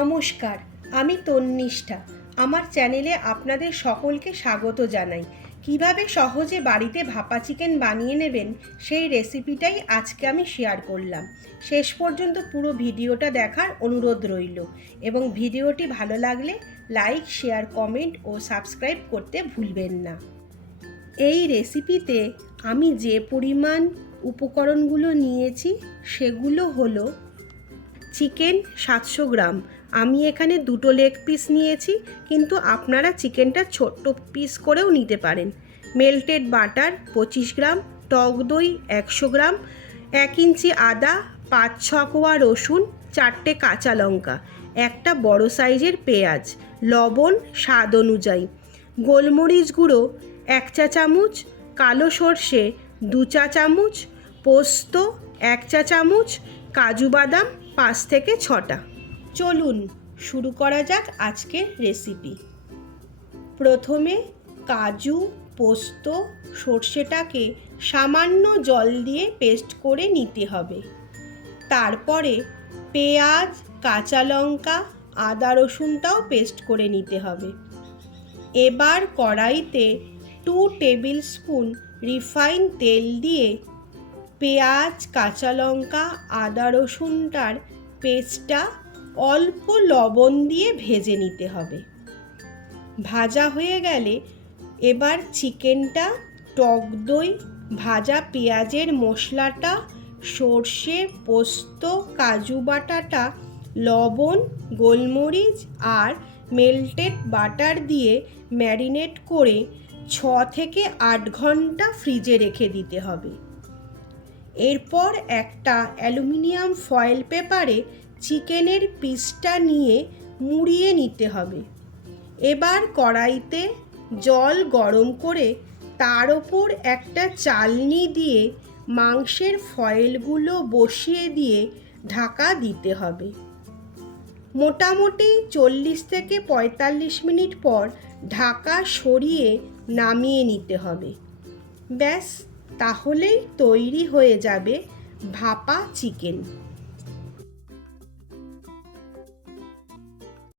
নমস্কার, আমি তন্নিষ্ঠা। আমার চ্যানেলে আপনাদের সকলকে স্বাগত জানাই। কিভাবে সহজে বাড়িতে ভাপা চিকেন বানিয়ে নেবেন সেই রেসিপিটাই আজকে আমি শেয়ার করলাম। শেষ পর্যন্ত পুরো ভিডিওটা দেখার অনুরোধ রইল এবং ভিডিওটি ভালো লাগলে লাইক, শেয়ার, কমেন্ট ও সাবস্ক্রাইব করতে ভুলবেন না। এই রেসিপিতে আমি যে পরিমাণ উপকরণগুলো নিয়েছি সেগুলো হলো চিকেন 700 গ্রাম। আমি এখানে দুটো লেগ পিস নিয়েছি, কিন্তু আপনারা চিকেনটা ছোট্ট পিস করেও নিতে পারেন। মেল্টেড বাটার 25 গ্রাম, টক দই 100 গ্রাম, 1 ইঞ্চি আদা, 5-6 কোয়া রসুন, 4টে কাঁচা লঙ্কা, একটা বড় সাইজের পেঁয়াজ, লবণ স্বাদ অনুযায়ী, গোলমরিচ গুঁড়ো 1 চা চামচ, কালো সর্ষে 2 চা চামচ, পোস্ত 1 চা চামচ, কাজু বাদাম 5 থেকে 6টা। চলুন শুরু করা যাক আজকের রেসিপি। প্রথমে কাজু, পোস্ত, সর্ষেটাকে সামান্য জল দিয়ে পেস্ট করে নিতে হবে। তারপরে পেঁয়াজ, কাঁচা লঙ্কা, আদা রসুনটাও পেস্ট করে নিতে হবে। এবার কড়াইতে 2 টেবিল স্পুন রিফাইন তেল দিয়ে পেঁয়াজ, কাঁচা লঙ্কা, আদা রসুনটার পেস্টটা অল্প লবণ দিয়ে ভেজে নিতে হবে। ভাজা হয়ে গেলে এবার চিকেনটা, টক দই, ভাজা পেঁয়াজের মশলাটা, সর্ষে, পোস্ত, কাজু বাটাটা, লবণ, গোলমরিচ আর মেল্টেড বাটার দিয়ে ম্যারিনেট করে 6 থেকে 8 ঘন্টা ফ্রিজে রেখে দিতে হবে। এরপর একটা অ্যালুমিনিয়াম ফয়েল পেপারে চিকেনের পিসটা নিয়ে মুড়িয়ে নিতে হবে। এবার কড়াইতে জল গরম করে তার ওপর একটা চালনি দিয়ে মাংসের ফয়েলগুলো বসিয়ে দিয়ে ঢাকা দিতে হবে। মোটামুটি 40 থেকে 45 মিনিট পর ঢাকা সরিয়ে নামিয়ে নিতে হবে। ব্যাস, তাহলেই তৈরি হয়ে যাবে ভাপা চিকেন।